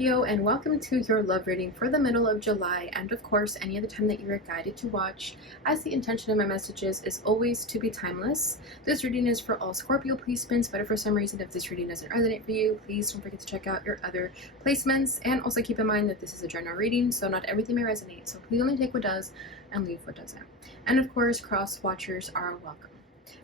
Scorpio, and welcome to your love reading for the middle of July, and of course any other time that you are guided to watch, as the intention of my messages is always to be timeless. This reading is for all Scorpio placements, but if for some reason this reading doesn't resonate for you, please don't forget to check out your other placements, and also keep in mind that this is a general reading, so not everything may resonate, so please only take what does and leave what doesn't. And of course, cross watchers are welcome.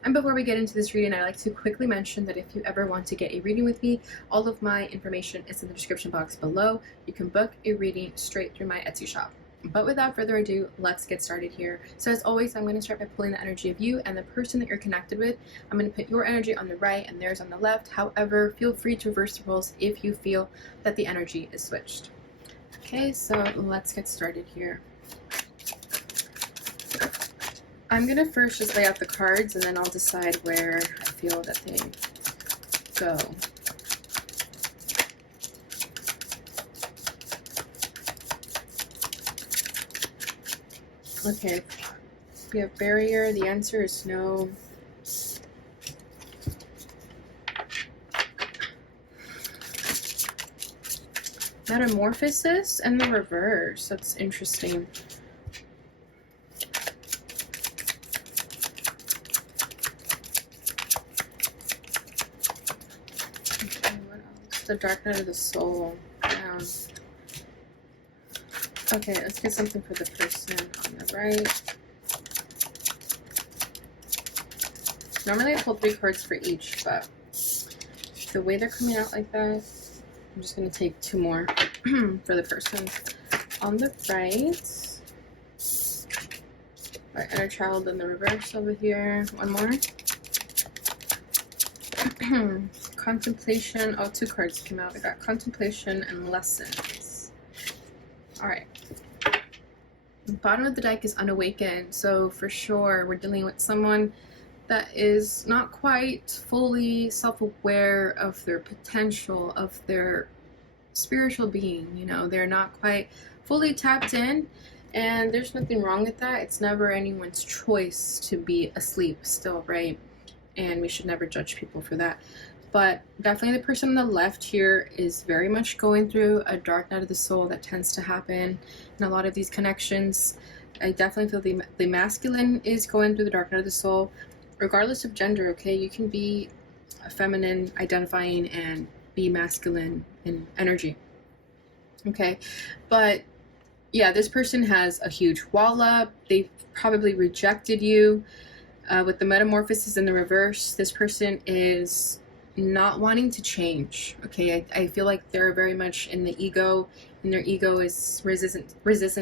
And before we get into this reading, I'd like to quickly mention that if you ever want to get a reading with me, all of my information is in the description box below. You can book a reading straight through my Etsy shop. But without further ado, let's get started here. So as always, I'm going to start by pulling the energy of you and the person that you're connected with. I'm going to put your energy on the right and theirs on the left. However, feel free to reverse the roles if you feel that the energy is switched. Okay, so let's get started here. I'm going to first just lay out the cards, and then I'll decide where I feel that they go. Okay, we have barrier. The answer is no. Metamorphosis and the reverse. That's interesting. The dark night of the soul. Yeah. Okay, let's get something for the person on the right. Normally I pull 3 cards for each, but the way they're coming out like that, I'm just going to take 2 more for the person on the right. Alright, inner child in the reverse over here. One more. Contemplation. Oh, 2 cards came out. I got contemplation and lessons. Alright. The bottom of the deck is unawakened, so for sure we're dealing with someone that is not quite fully self-aware of their potential, of their spiritual being. You know, they're not quite fully tapped in, and there's nothing wrong with that. It's never anyone's choice to be asleep still, right? And we should never judge people for that. But definitely the person on the left here is very much going through a dark night of the soul. That tends to happen in a lot of these connections. I definitely feel the masculine is going through the dark night of the soul, regardless of gender, okay? You can be a feminine identifying and be masculine in energy, okay? But yeah, this person has a huge wall up. They've probably rejected you. With the metamorphosis in the reverse, this person is not wanting to change, okay? I feel like they're very much in the ego, and their ego is resistant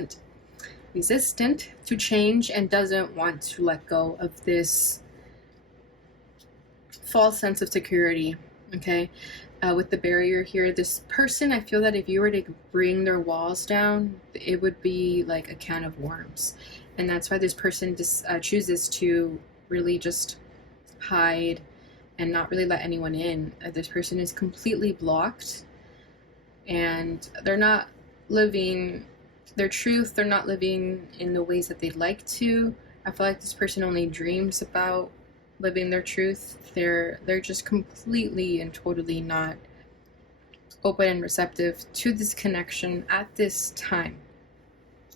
to change and doesn't want to let go of this false sense of security, okay? With the barrier here, this person, I feel that if you were to bring their walls down, it would be like a can of worms. And that's why this person just chooses to really just hide and not really let anyone in. This person is completely blocked, and they're not living their truth. They're not living in the ways that they'd like to. I feel like this person only dreams about living their truth. They're just completely and totally not open and receptive to this connection at this time.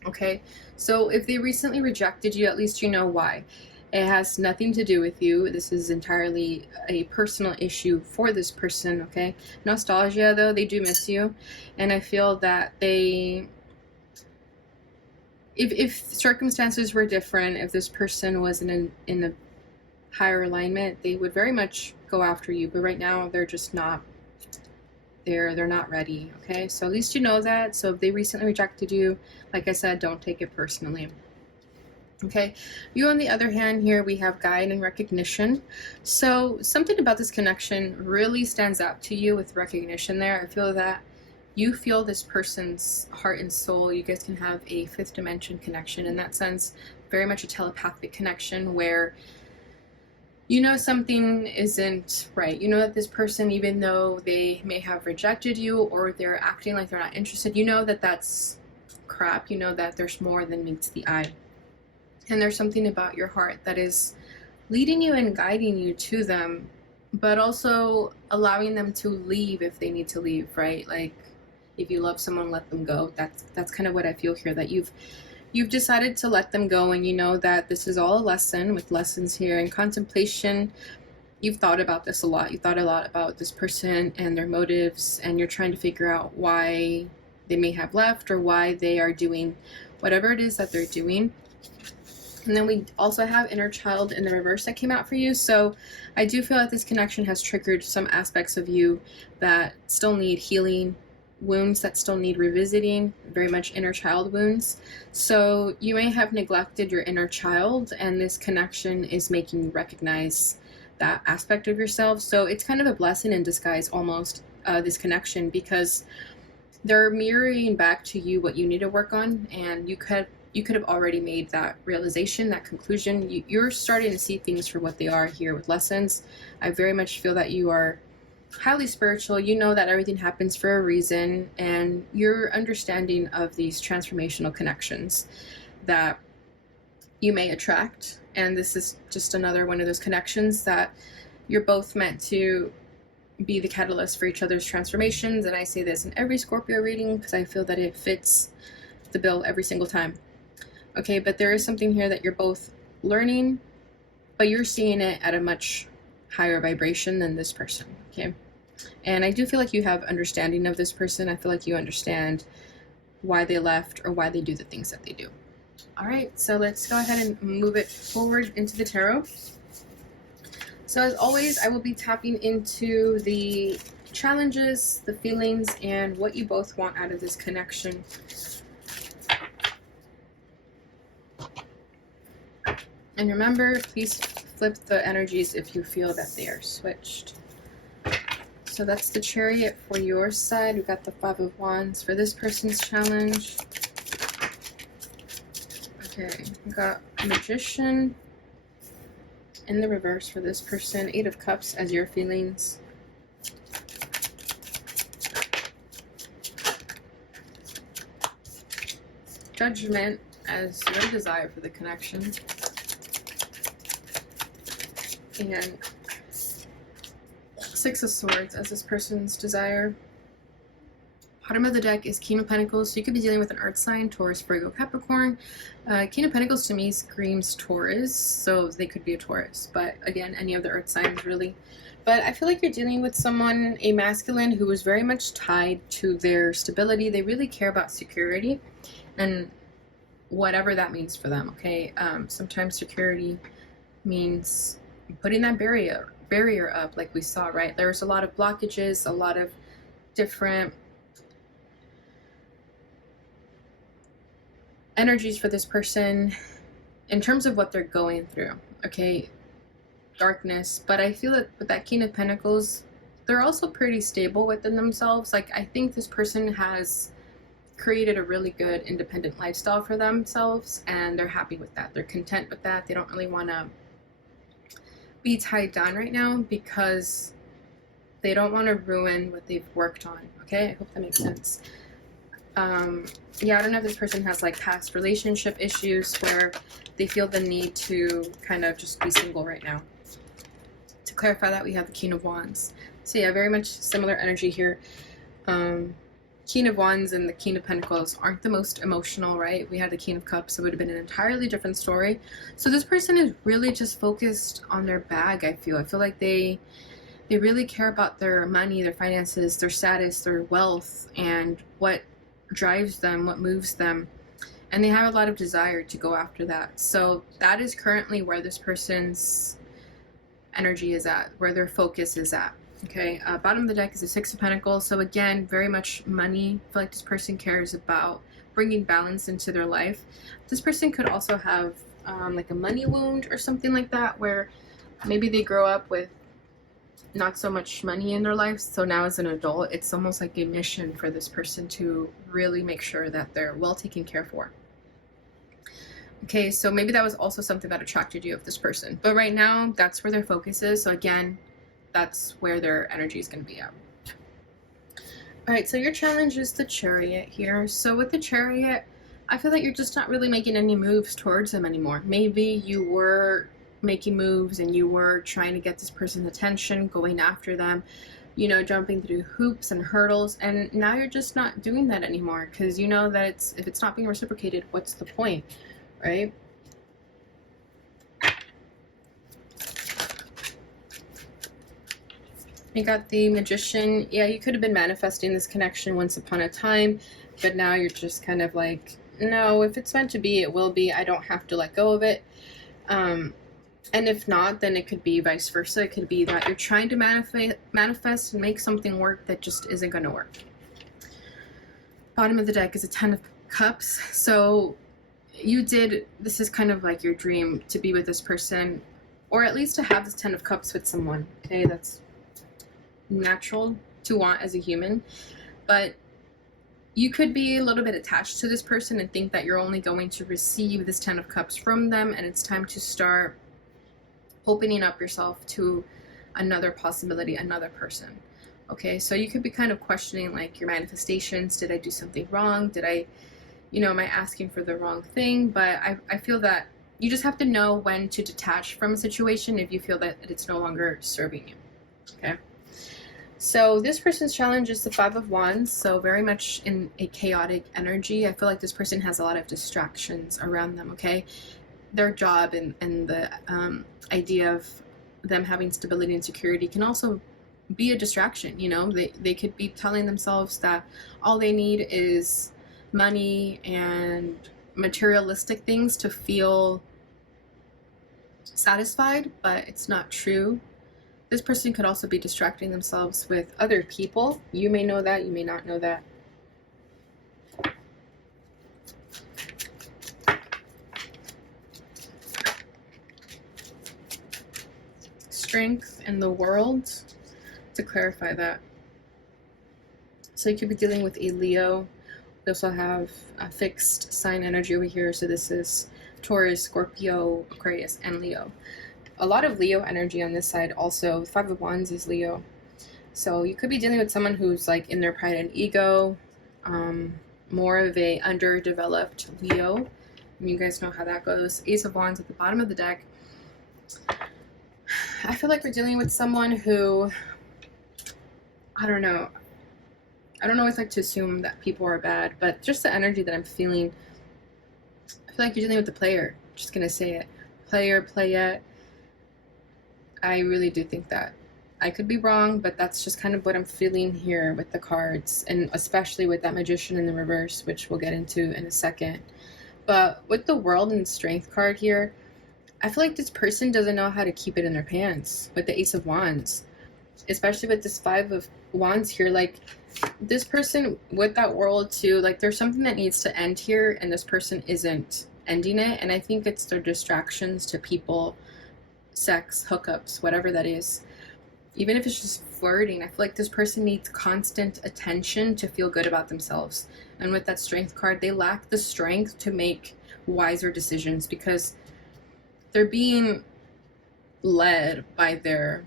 Okay, so if they recently rejected you, at least you know why. It has nothing to do with you. This is entirely a personal issue for this person, okay? Nostalgia, though, they do miss you. And I feel that they... If circumstances were different, if this person was in a higher alignment, they would very much go after you. But right now, they're just not... They're not ready, okay? So at least you know that. So if they recently rejected you, like I said, don't take it personally. Okay, you on the other hand here, we have guide and recognition. So something about this connection really stands out to you with recognition there. I feel that you feel this person's heart and soul. You guys can have a 5th dimension connection in that sense, very much a telepathic connection where you know something isn't right. You know that this person, even though they may have rejected you or they're acting like they're not interested, you know that that's crap. You know that there's more than meets the eye. And there's something about your heart that is leading you and guiding you to them, but also allowing them to leave if they need to leave, right? Like, If you love someone, let them go. That's kind of what I feel here, that you've decided to let them go, and you know that this is all a lesson, with lessons here and contemplation. You've thought about this a lot. You thought a lot about this person and their motives, and you're trying to figure out why they may have left, or why they are doing whatever it is that they're doing. And then we also have inner child in the reverse that came out for you. So I do feel that this connection has triggered some aspects of you that still need healing, wounds that still need revisiting, very much inner child wounds. So you may have neglected your inner child, and this connection is making you recognize that aspect of yourself. So it's kind of a blessing in disguise almost, this connection, because they're mirroring back to you what you need to work on, and you could have already made that realization, that conclusion. You're starting to see things for what they are here with lessons. I very much feel that you are highly spiritual. You know that everything happens for a reason, and your understanding of these transformational connections that you may attract. And this is just another one of those connections that you're both meant to be the catalyst for each other's transformations. And I say this in every Scorpio reading because I feel that it fits the bill every single time. Okay, but there is something here that you're both learning, but you're seeing it at a much higher vibration than this person. Okay, and I do feel like you have understanding of this person. I feel like you understand why they left or why they do the things that they do. All right, so let's go ahead and move it forward into the tarot. So as always, I will be tapping into the challenges, the feelings, and what you both want out of this connection. And remember, please flip the energies if you feel that they are switched. So that's the Chariot for your side. We've got the Five of Wands for this person's challenge. Okay, we got Magician in the reverse for this person. Eight of Cups as your feelings. Judgment as your desire for the connection. And Six of Swords as this person's desire. Bottom of the deck is King of Pentacles. So you could be dealing with an earth sign, Taurus, Virgo, Capricorn. King of Pentacles to me screams Taurus, so they could be a Taurus. But again, any of the earth signs really. But I feel like you're dealing with someone, a masculine, who is very much tied to their stability. They really care about security and whatever that means for them, okay? Sometimes security means putting that barrier up, like we saw, right? There's a lot of blockages, a lot of different energies for this person in terms of what they're going through, okay? Darkness. But I feel that with that King of Pentacles, they're also pretty stable within themselves. Like, I think this person has created a really good independent lifestyle for themselves, and they're happy with that. They're content with that. They don't really want to be tied down right now because they don't want to ruin what they've worked on. Okay, I hope that makes sense. Yeah, I don't know if this person has like past relationship issues where they feel the need to kind of just be single right now. To clarify that, we have the King of Wands. So yeah, very much similar energy here. King of Wands and the King of Pentacles aren't the most emotional, right? We had the King of Cups, it would have been an entirely different story. So this person is really just focused on their bag, I feel. I feel like they really care about their money, their finances, their status, their wealth, and what drives them, what moves them. And they have a lot of desire to go after that. So that is currently where this person's energy is at, where their focus is at. Okay, bottom of the deck is the Six of Pentacles. So again, very much money. I feel like this person cares about bringing balance into their life. This person could also have like a money wound or something like that, where maybe they grow up with not so much money in their life. So now as an adult, it's almost like a mission for this person to really make sure that they're well taken care for. Okay, so maybe that was also something that attracted you of this person. But right now, that's where their focus is. So again, that's where their energy is going to be at. All right, so your challenge is the Chariot here. So with the Chariot, I feel that you're just not really making any moves towards them anymore. Maybe you were making moves and you were trying to get this person's attention, going after them. you know, jumping through hoops and hurdles, and now you're just not doing that anymore because you know that if it's not being reciprocated, what's the point, right? You got the Magician. Yeah, you could have been manifesting this connection once upon a time, but now you're just kind of like, no, if it's meant to be, it will be. I don't have to let go of it. And if not, then it could be vice versa. It could be that you're trying to manifest and make something work that just isn't going to work. Bottom of the deck is a 10 of Cups. So this is kind of like your dream, to be with this person, or at least to have this 10 of Cups with someone. Okay, that's natural to want as a human. But you could be a little bit attached to this person and think that you're only going to receive this 10 of Cups from them, and it's time to start opening up yourself to another possibility, another person. Okay, so you could be kind of questioning like your manifestations. Did I do something wrong? Did I, you know, am I asking for the wrong thing? But I feel that you just have to know when to detach from a situation if you feel that it's no longer serving you. Okay, so this person's challenge is the 5 of Wands, so very much in a chaotic energy. I feel like this person has a lot of distractions around them. Okay, their job and the idea of them having stability and security can also be a distraction. You know, they could be telling themselves that all they need is money and materialistic things to feel satisfied, but it's not true. This person could also be distracting themselves with other people. You may know that, you may not know that. Strength in the world, to clarify that. So you could be dealing with a Leo. We also have a fixed sign energy over here. So this is Taurus, Scorpio, Aquarius, and Leo. A lot of Leo energy on this side also. 5 of Wands is Leo. So you could be dealing with someone who's like in their pride and ego, more of a underdeveloped Leo. And you guys know how that goes. Ace of Wands at the bottom of the deck. I feel like we're dealing with someone who, I don't know. I don't always like to assume that people are bad, but just the energy that I'm feeling, I feel like you're dealing with the player. I'm just going to say it. Player, playette. I really do think that. I could be wrong, but that's just kind of what I'm feeling here with the cards, and especially with that Magician in the reverse, which we'll get into in a second. But with the World and Strength card here, I feel like this person doesn't know how to keep it in their pants with the Ace of Wands, especially with this 5 of Wands here. Like, this person with that World too, like there's something that needs to end here, and this person isn't ending it. And I think it's their distractions to people, sex, hookups, whatever that is. Even if it's just flirting, I feel like this person needs constant attention to feel good about themselves. And with that Strength card, they lack the strength to make wiser decisions because they're being led by their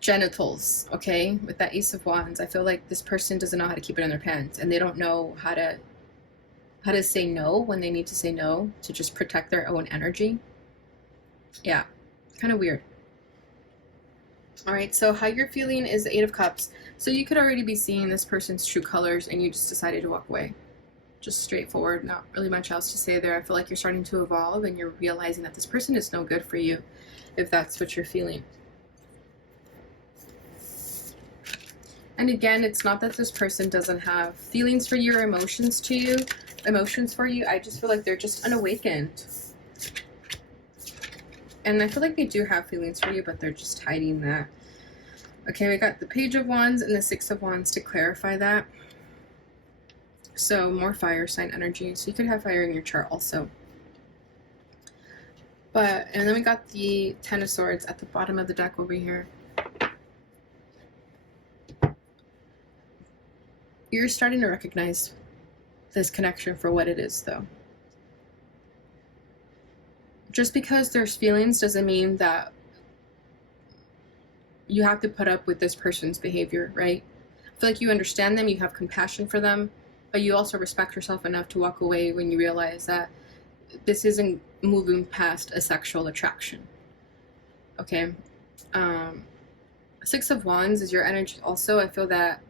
genitals. Okay, with that Ace of Wands, I feel like this person doesn't know how to keep it in their pants, and they don't know how to say no when they need to say no to just protect their own energy. Yeah, kind of weird. All right, so how you're feeling is the 8 of Cups. So you could already be seeing this person's true colors, and you just decided to walk away. Just straightforward, not really much else to say there. I feel like you're starting to evolve, and you're realizing that this person is no good for you, if that's what you're feeling. And again, it's not that this person doesn't have feelings for you or emotions for you. I just feel like they're just unawakened. And I feel like they do have feelings for you, but they're just hiding that. Okay, we got the Page of Wands and the 6 of Wands to clarify that. So more fire sign energy. So you could have fire in your chart also. And then we got the 10 of Swords at the bottom of the deck over here. You're starting to recognize this connection for what it is, though. Just because there's feelings doesn't mean that you have to put up with this person's behavior, right? I feel like you understand them, you have compassion for them, but you also respect yourself enough to walk away when you realize that this isn't moving past a sexual attraction. Okay? Six of Wands is your energy also. I feel that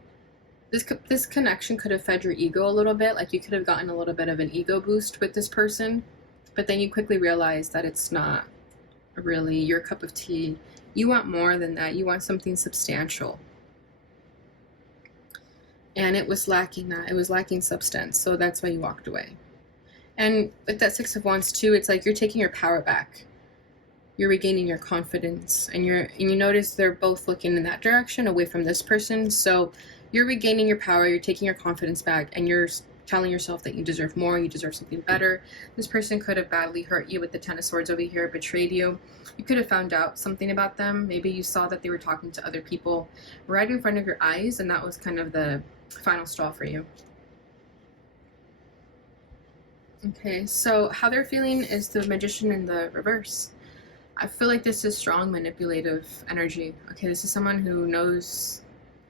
this connection could have fed your ego a little bit. Like you could have gotten a little bit of an ego boost with this person, but then you quickly realize that it's not really your cup of tea. You want more than that. You want something substantial. And it was lacking that. It was lacking substance. So that's why you walked away. And with that Six of Wands too, it's like you're taking your power back. You're regaining your confidence, and you notice they're both looking in that direction away from this person. So you're regaining your power, you're taking your confidence back, and you're telling yourself that you deserve more, you deserve something better. This person could have badly hurt you with the Ten of Swords over here, betrayed you. You could have found out something about them. Maybe you saw that they were talking to other people right in front of your eyes, and that was kind of the final straw for you. Okay, so how they're feeling is the Magician in the reverse. I feel like this is strong manipulative energy. Okay, this is someone who knows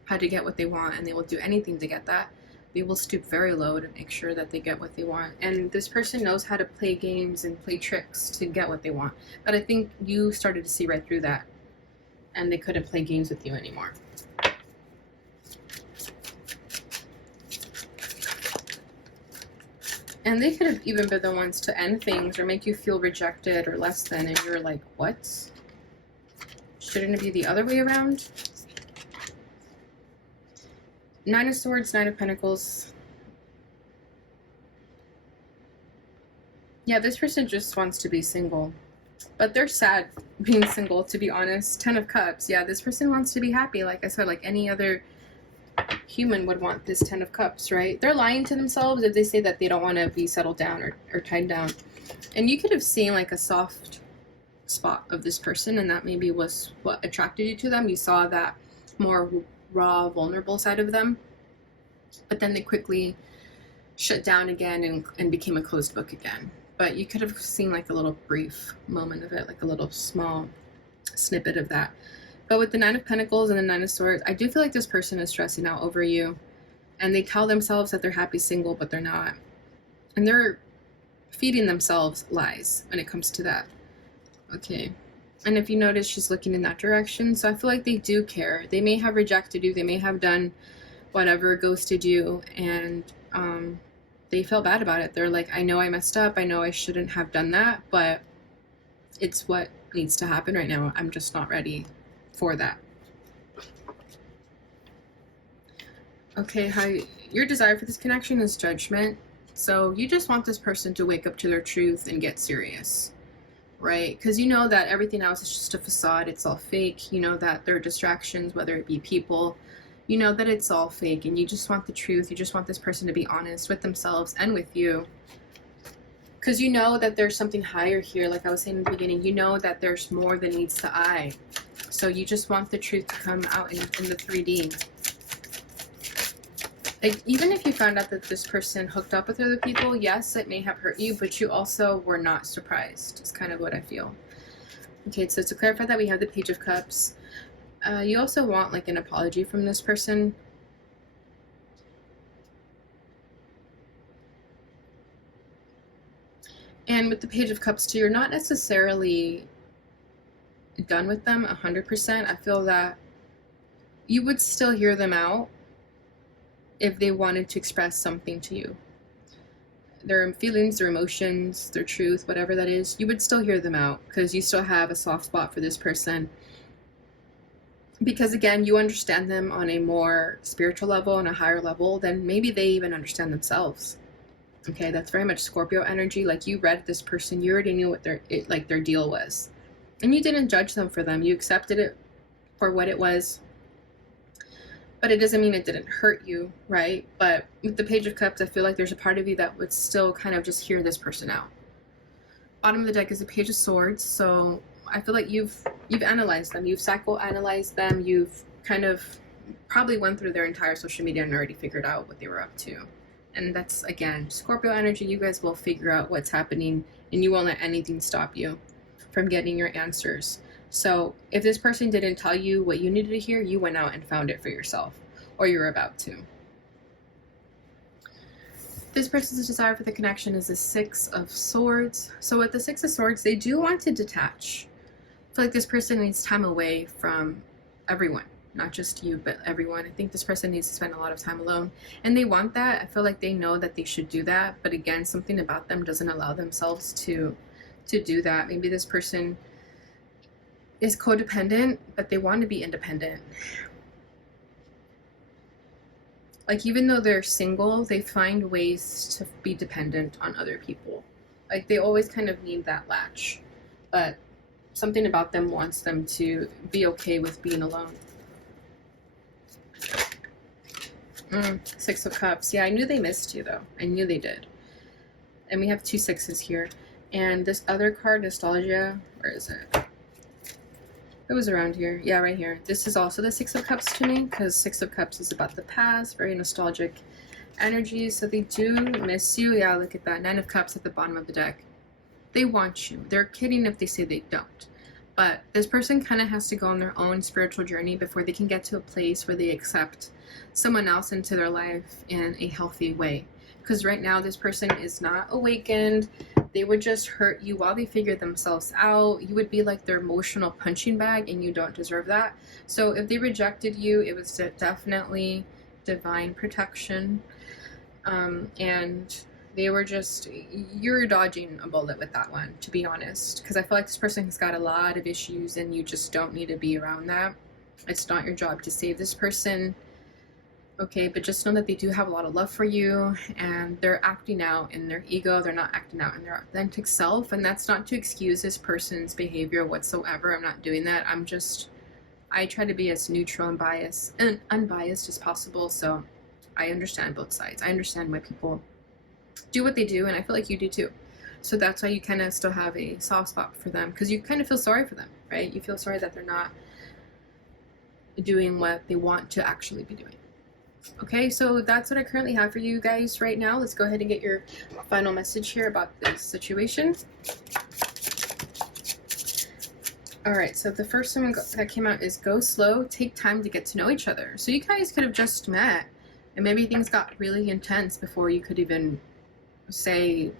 how to get what they want, and they will do anything to get that. They will stoop very low to make sure that they get what they want. And this person knows how to play games and play tricks to get what they want. But I think you started to see right through that, and they couldn't play games with you anymore. And they could have even been the ones to end things or make you feel rejected or less than, and you're like, what? Shouldn't it be the other way around? Nine of Swords, Nine of Pentacles. Yeah, this person just wants to be single. But they're sad being single, to be honest. Ten of Cups. Yeah, this person wants to be happy. Like I said, like any other human would want this Ten of Cups, right? They're lying to themselves if they say that they don't want to be settled down or tied down. And you could have seen like a soft spot of this person, and that maybe was what attracted you to them. You saw that more raw, vulnerable side of them. But then they quickly shut down again and became a closed book again. But you could have seen like a little brief moment of it, like a little small snippet of that. But with the Nine of Pentacles and the Nine of Swords, I do feel like this person is stressing out over you. And they tell themselves that they're happy single, but they're not. And they're feeding themselves lies when it comes to that. Okay. And if you notice, she's looking in that direction. So I feel like they do care. They may have rejected you. They may have done whatever, ghosted you. And they feel bad about it. They're like, I know I messed up. I know I shouldn't have done that. But it's what needs to happen right now. I'm just not ready for that. Okay, your desire for this connection is Judgment. So you just want this person to wake up to their truth and get serious, right? Because you know that everything else is just a facade. It's all fake. You know that there are distractions, whether it be people. You know that it's all fake, and you just want the truth. You just want this person to be honest with themselves and with you. Because you know that there's something higher here. Like I was saying in the beginning, you know that there's more than meets the eye. So you just want the truth to come out in the 3D. Like, even if you found out that this person hooked up with other people, yes, it may have hurt you, but you also were not surprised. It's kind of what I feel. Okay, so to clarify that, we have the Page of Cups. You also want like an apology from this person. And with the Page of Cups too, you're not necessarily done with them 100%. I feel that you would still hear them out if they wanted to express something to you. Their feelings, their emotions, their truth, whatever that is, you would still hear them out because you still have a soft spot for this person. Because again, you understand them on a more spiritual level, on a higher level than maybe they even understand themselves. Okay, that's very much Scorpio energy. Like you read this person, you already knew what their deal was. And you didn't judge them for them. You accepted it for what it was. But it doesn't mean it didn't hurt you, right? But with the Page of Cups, I feel like there's a part of you that would still kind of just hear this person out. Bottom of the deck is the Page of Swords. So I feel like you've analyzed them. You've psychoanalyzed them. You've kind of probably went through their entire social media and already figured out what they were up to. And that's, again, Scorpio energy. You guys will figure out what's happening, and you won't let anything stop you from getting your answers. So if this person didn't tell you what you needed to hear, you went out and found it for yourself, or you're about to. This person's desire for the connection is the Six of Swords. So with the Six of Swords, they do want to detach. I feel like this person needs time away from everyone. not just you, but everyone. I think this person needs to spend a lot of time alone, and they want that. I feel like they know that they should do that, but again, something about them doesn't allow themselves to do that. Maybe this person is codependent, but they want to be independent. Like, even though they're single, they find ways to be dependent on other people. Like, they always kind of need that latch, but something about them wants them to be okay with being alone. Six of Cups. Yeah, I knew they missed you, though. I knew they did. And we have 2 6s here. And this other card, Nostalgia, where is it? It was around here. Yeah, right here. This is also the 6 of Cups to me, because 6 of Cups is about the past, very nostalgic energy. So they do miss you. Yeah, look at that. 9 of Cups at the bottom of the deck. They want you. They're kidding if they say they don't. But this person kind of has to go on their own spiritual journey before they can get to a place where they accept someone else into their life in a healthy way. Because right now, this person is not awakened. They would just hurt you while they figure themselves out. You would be like their emotional punching bag, and you don't deserve that. So if they rejected you, it was definitely divine protection. And they were just, you're dodging a bullet with that one, to be honest. Because I feel like this person has got a lot of issues, and you just don't need to be around that. It's not your job to save this person. Okay, but just know that they do have a lot of love for you, and they're acting out in their ego. They're not acting out in their authentic self, and that's not to excuse this person's behavior whatsoever. I'm not doing that. I try to be as neutral and unbiased as possible, so I understand both sides. I understand why people do what they do, and I feel like you do too. So that's why you kind of still have a soft spot for them, because you kind of feel sorry for them, right? You feel sorry that they're not doing what they want to actually be doing. Okay, so that's what I currently have for you guys right now. Let's go ahead and get your final message here about this situation. Alright, so the first one that came out is go slow, take time to get to know each other. So you guys could have just met, and maybe things got really intense before you could even say,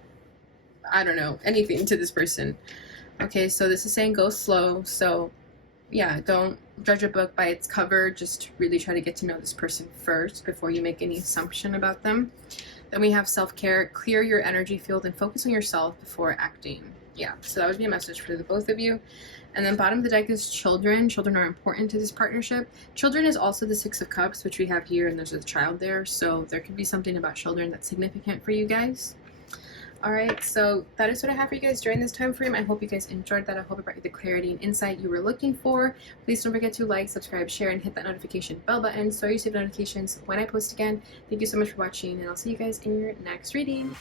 I don't know, anything to this person. Okay, so this is saying go slow, so yeah, don't judge a book by its cover. Just really try to get to know this person first before you make any assumption about them. Then we have self-care, clear your energy field and focus on yourself before acting. Yeah, so that would be a message for the both of you. And then bottom of the deck is children. Children are important to this partnership. Children is also the 6 of Cups, which we have here, and there's a child there. So there could be something about children that's significant for you guys. Alright, so that is what I have for you guys during this time frame. I hope you guys enjoyed that. I hope it brought you the clarity and insight you were looking for. Please don't forget to like, subscribe, share, and hit that notification bell button so you receive notifications when I post again. Thank you so much for watching, and I'll see you guys in your next reading.